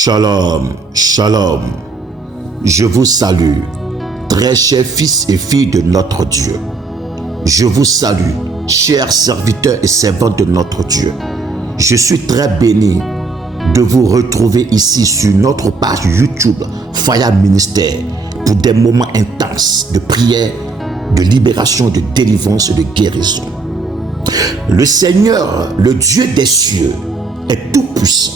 Shalom, shalom. Je vous salue, très chers fils et filles de notre Dieu. Je vous salue, chers serviteurs et servantes de notre Dieu. Je suis très béni de vous retrouver ici sur notre page YouTube Fire Ministère pour des moments intenses de prière, de libération, de délivrance et de guérison. Le Seigneur, le Dieu des cieux, est tout puissant.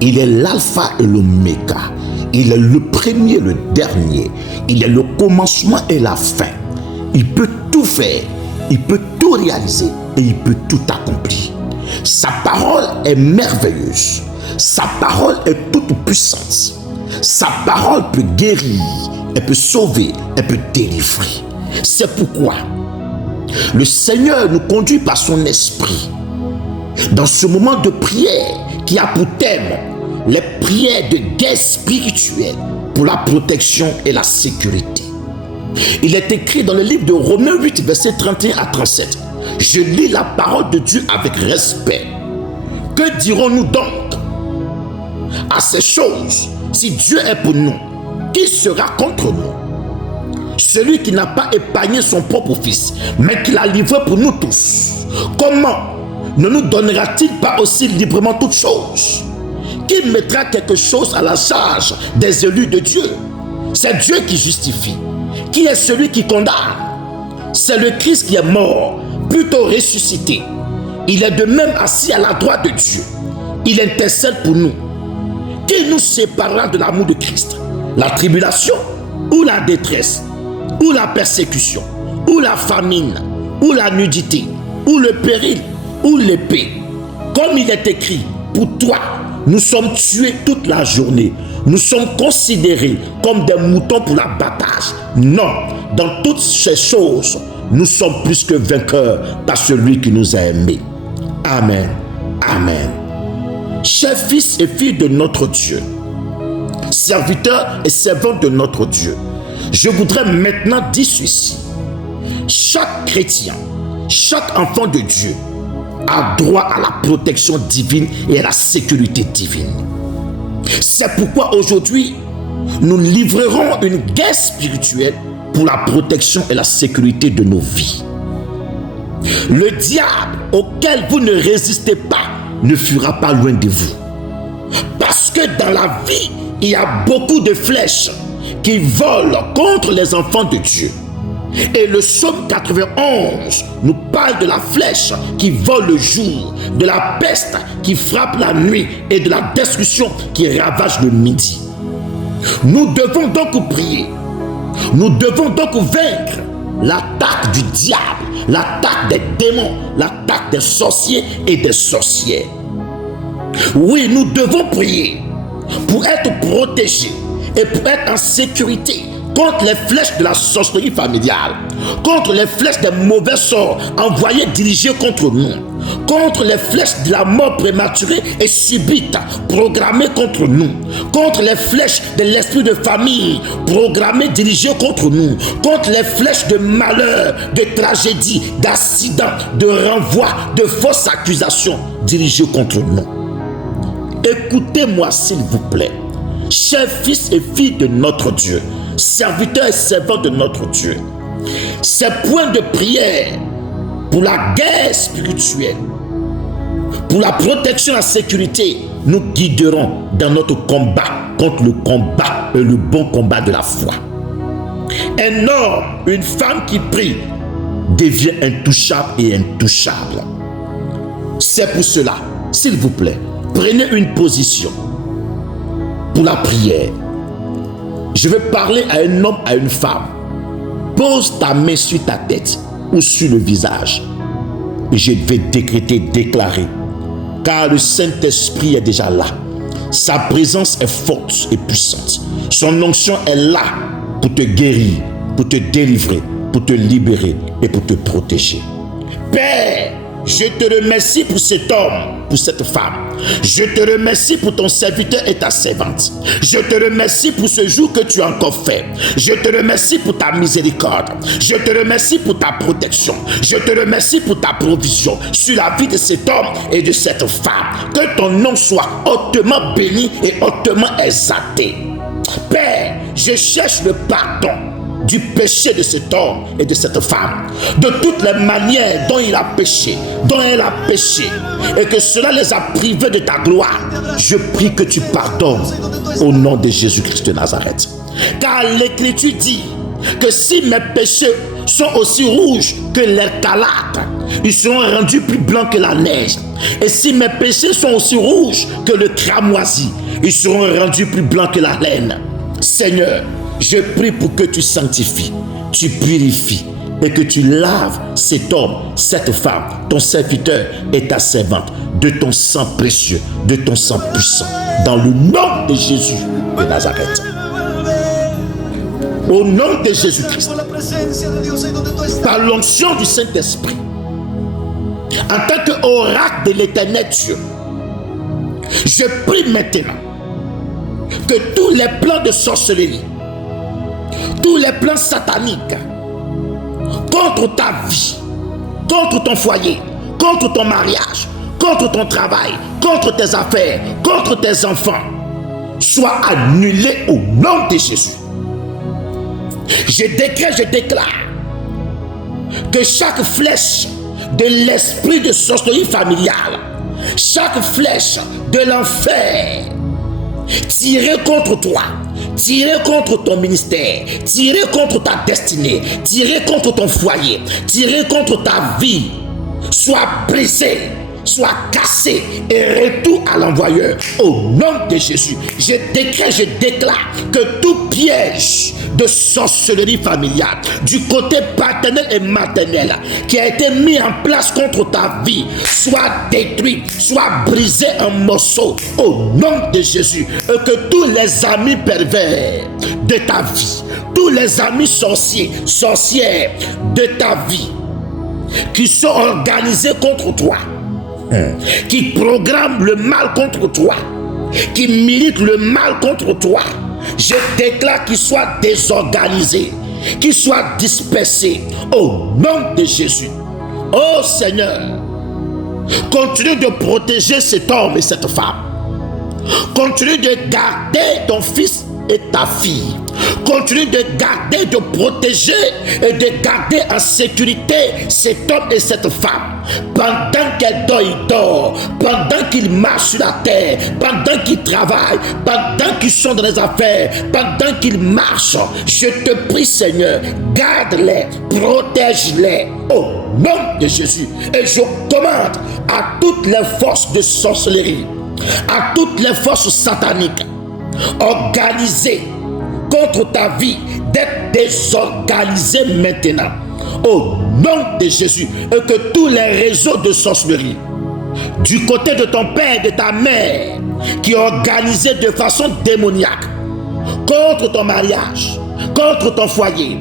Il est l'alpha et l'oméga. Il est le premier, le dernier. Il est le commencement et la fin. Il peut tout faire. Il peut tout réaliser et il peut tout accomplir. Sa parole est merveilleuse. Sa parole est toute puissante. Sa parole peut guérir, elle peut sauver, elle peut délivrer. C'est pourquoi le Seigneur nous conduit par son esprit dans ce moment de prière qui a pour thème les prières de guerre spirituelle pour la protection et la sécurité. Il est écrit dans le livre de Romains 8, versets 31 à 37. Je lis la parole de Dieu avec respect. Que dirons-nous donc à ces choses? Si Dieu est pour nous, qui sera contre nous? Celui qui n'a pas épargné son propre fils, mais qui l'a livré pour nous tous, comment ne nous donnera-t-il pas aussi librement toutes choses? Qui mettra quelque chose à la charge des élus de Dieu? C'est Dieu qui justifie. Qui est celui qui condamne? C'est le Christ qui est mort, plutôt ressuscité. Il est de même assis à la droite de Dieu. Il intercède pour nous. Qui nous séparera de l'amour de Christ? La tribulation, ou la détresse, ou la persécution, ou la famine, ou la nudité, ou le péril, ou l'épée. Comme il est écrit, pour toi, nous sommes tués toute la journée. Nous sommes considérés comme des moutons pour l'abattage. Non, dans toutes ces choses, nous sommes plus que vainqueurs par celui qui nous a aimés. Amen. Amen. Chers fils et filles de notre Dieu, serviteurs et servantes de notre Dieu, je voudrais maintenant dire ceci. Chaque chrétien, chaque enfant de Dieu a droit à la protection divine et à la sécurité divine. C'est pourquoi aujourd'hui, nous livrerons une guerre spirituelle pour la protection et la sécurité de nos vies. Le diable auquel vous ne résistez pas ne fuira pas loin de vous. Parce que dans la vie, il y a beaucoup de flèches qui volent contre les enfants de Dieu. Et le psaume 91 nous parle de la flèche qui vole le jour, de la peste qui frappe la nuit et de la destruction qui ravage le midi. Nous devons donc prier. Nous devons donc vaincre l'attaque du diable, l'attaque des démons, l'attaque des sorciers et des sorcières. Oui, nous devons prier pour être protégés et pour être en sécurité contre les flèches de la sorcellerie familiale, contre les flèches des mauvais sorts envoyés dirigés contre nous, contre les flèches de la mort prématurée et subite programmées contre nous, contre les flèches de l'esprit de famille programmées dirigées contre nous, contre les flèches de malheur, de tragédie, d'accident, de renvoi, de fausses accusations dirigées contre nous. Écoutez-moi s'il vous plaît, chers fils et filles de notre Dieu, serviteurs et servantes de notre Dieu. Ces points de prière pour la guerre spirituelle, pour la protection et la sécurité, nous guideront dans notre combat contre le combat et le bon combat de la foi. Un homme, une femme qui prie devient intouchable et intouchable. C'est pour cela, s'il vous plaît, prenez une position pour la prière. Je vais parler à un homme, à une femme. Pose ta main sur ta tête ou sur le visage. Et je vais décréter, déclarer. Car le Saint-Esprit est déjà là. Sa présence est forte et puissante. Son onction est là pour te guérir, pour te délivrer, pour te libérer et pour te protéger. Père, je te remercie pour cet homme pour cette femme. Je te remercie pour ton serviteur et ta servante. Je te remercie pour ce jour que tu as encore fait. Je te remercie pour ta miséricorde. Je te remercie pour ta protection. Je te remercie pour ta provision sur la vie de cet homme et de cette femme. Que ton nom soit hautement béni et hautement exalté. Père, je cherche le pardon du péché de cet homme et de cette femme, de toutes les manières dont il a péché, dont elle a péché, et que cela les a privés de ta gloire. Je prie que tu pardonnes au nom de Jésus-Christ de Nazareth. Car l'Écriture dit que si mes péchés sont aussi rouges que l'écarlate, ils seront rendus plus blancs que la neige. Et si mes péchés sont aussi rouges que le cramoisi, ils seront rendus plus blancs que la laine. Seigneur, je prie pour que tu sanctifies, tu purifies et que tu laves cet homme, cette femme, ton serviteur et ta servante de ton sang précieux, de ton sang puissant, dans le nom de Jésus de Nazareth. Au nom de Jésus-Christ, par l'onction du Saint-Esprit, en tant qu'oracle de l'Éternel Dieu, je prie maintenant que tous les plans de sorcellerie, tous les plans sataniques contre ta vie, contre ton foyer, contre ton mariage, contre ton travail, contre tes affaires, contre tes enfants, soient annulés au nom de Jésus. Je déclare que chaque flèche de l'esprit de sorcellerie familiale, chaque flèche de l'enfer tirée contre toi, tirée contre ton ministère, tirée contre ta destinée, tirée contre ton foyer, tirée contre ta vie, soit brisée, soit cassé et retourne à l'envoyeur au nom de Jésus. Je déclare que tout piège de sorcellerie familiale du côté paternel et maternel qui a été mis en place contre ta vie soit détruit, soit brisé en morceaux au nom de Jésus, et que tous les amis pervers de ta vie, tous les amis sorcières de ta vie qui sont organisés contre toi, qui programment le mal contre toi, qui militent le mal contre toi, je déclare qu'ils soient désorganisés, qu'ils soient dispersés au nom de Jésus. Oh Seigneur, continue de protéger cet homme et cette femme. Continue de garder ton fils et ta fille. Continue de garder, de protéger et de garder en sécurité cet homme et cette femme. Pendant qu'elle dort, pendant qu'ils marchent sur la terre, pendant qu'ils travaillent, pendant qu'ils sont dans les affaires, pendant qu'ils marchent, je te prie Seigneur, garde-les, protège-les au nom de Jésus. Et je commande à toutes les forces de sorcellerie, à toutes les forces sataniques organisées contre ta vie, d'être désorganisé maintenant au nom de Jésus, et que tous les réseaux de sorcellerie du côté de ton père et de ta mère qui ont organisé de façon démoniaque contre ton mariage, contre ton foyer,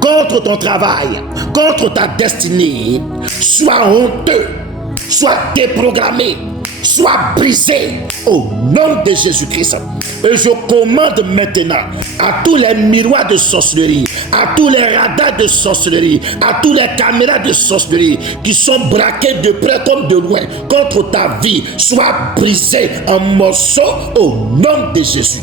contre ton travail, contre ta destinée, soient honteux, soient déprogrammés, soient brisés au nom de Jésus-Christ. Et je commande maintenant à tous les miroirs de sorcellerie, à tous les radars de sorcellerie, à tous les caméras de sorcellerie qui sont braqués de près comme de loin contre ta vie, soient brisés en morceaux au nom de Jésus.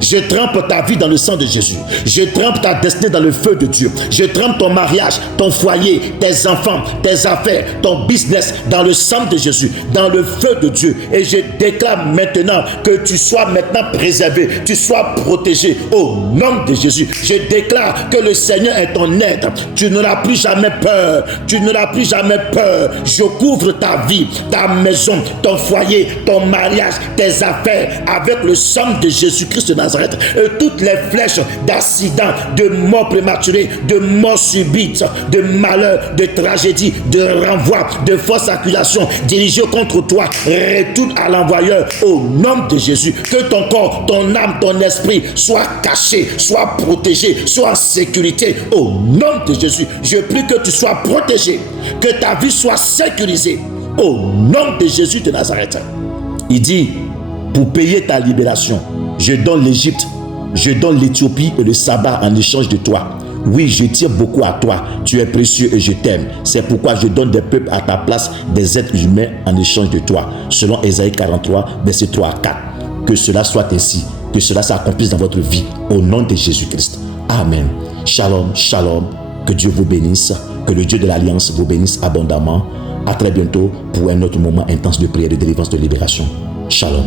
Je trempe ta vie dans le sang de Jésus. Je trempe ta destinée dans le feu de Dieu. Je trempe ton mariage, ton foyer, tes enfants, tes affaires, ton business dans le sang de Jésus, dans le feu de Dieu. Et je déclare maintenant que tu sois maintenant préservé, tu sois protégé au nom de Jésus. Je déclare que le Seigneur est ton aide. Tu n'auras plus jamais peur. Tu n'auras plus jamais peur. Je couvre ta vie, ta maison, ton foyer, ton mariage, tes affaires avec le sang de Jésus-Christ de Nazareth. Et toutes les flèches d'accidents, de mort prématurée, de mort subite, de malheur, de tragédie, de renvoi, de fausses accusations dirigées contre toi, retourne à l'envoyeur au nom de Jésus. Que ton corps, ton âme, ton esprit soient cachés, soient protégés, soient en sécurité au nom de Jésus. Je prie que tu sois protégé, que ta vie soit sécurisée Au nom de Jésus de Nazareth. Il dit, pour payer ta libération, je donne l'Égypte, je donne l'Éthiopie et le Saba en échange de toi. Oui, je tiens beaucoup à toi. Tu es précieux et je t'aime. C'est pourquoi je donne des peuples à ta place, des êtres humains en échange de toi. Selon Ésaïe 43, versets 3 à 4. Que cela soit ainsi, que cela s'accomplisse dans votre vie, au nom de Jésus-Christ. Amen. Shalom, shalom. Que Dieu vous bénisse. Que le Dieu de l'Alliance vous bénisse abondamment. À très bientôt pour un autre moment intense de prière, de délivrance, de libération. Shalom.